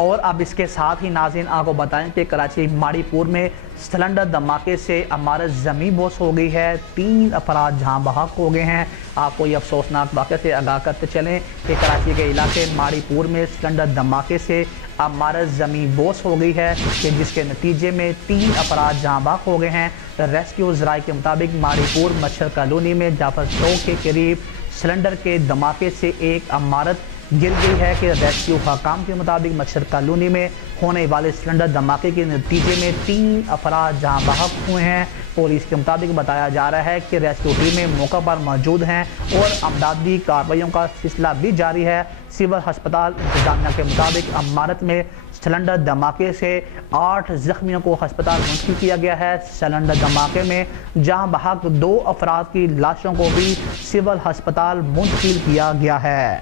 اور اب اس کے ساتھ ہی ناظرین آپ کو بتائیں کہ کراچی ماڑی پور میں سلنڈر دھماکے سے عمارت زمین بوس ہو گئی ہے، 3 افراد جہاں بحق ہو گئے ہیں۔ آپ کو یہ افسوسناک واقعہ سے آگاہ کرتے چلیں کہ کراچی کے علاقے ماڑی پور میں سلنڈر دھماکے سے عمارت زمین بوس ہو گئی ہے کہ جس کے نتیجے میں 3 افراد جہاں بحق ہو گئے ہیں۔ ریسکیو ذرائع کے مطابق ماڑی پور مچھر کالونی میں جعفر چوک کے قریب سلنڈر کے دھماکے سے ایک عمارت گر گئی ہے کہ ریسکیو حکام کے مطابق مچھر کالونی میں ہونے والے سلنڈر دھماکے کے نتیجے میں 3 افراد جہاں بحق ہوئے ہیں۔ پولیس کے مطابق بتایا جا رہا ہے کہ ریسکیو ٹیمیں موقع پر موجود ہیں اور امدادی کارروائیوں کا سلسلہ بھی جاری ہے۔ سول ہسپتال انتظامیہ کے مطابق عمارت میں سلنڈر دھماکے سے 8 زخمیوں کو ہسپتال منتقل کیا گیا ہے۔ سلنڈر دھماکے میں جہاں بحق 2 افراد کی لاشوں کو بھی سول ہسپتال منتقل کیا گیا ہے۔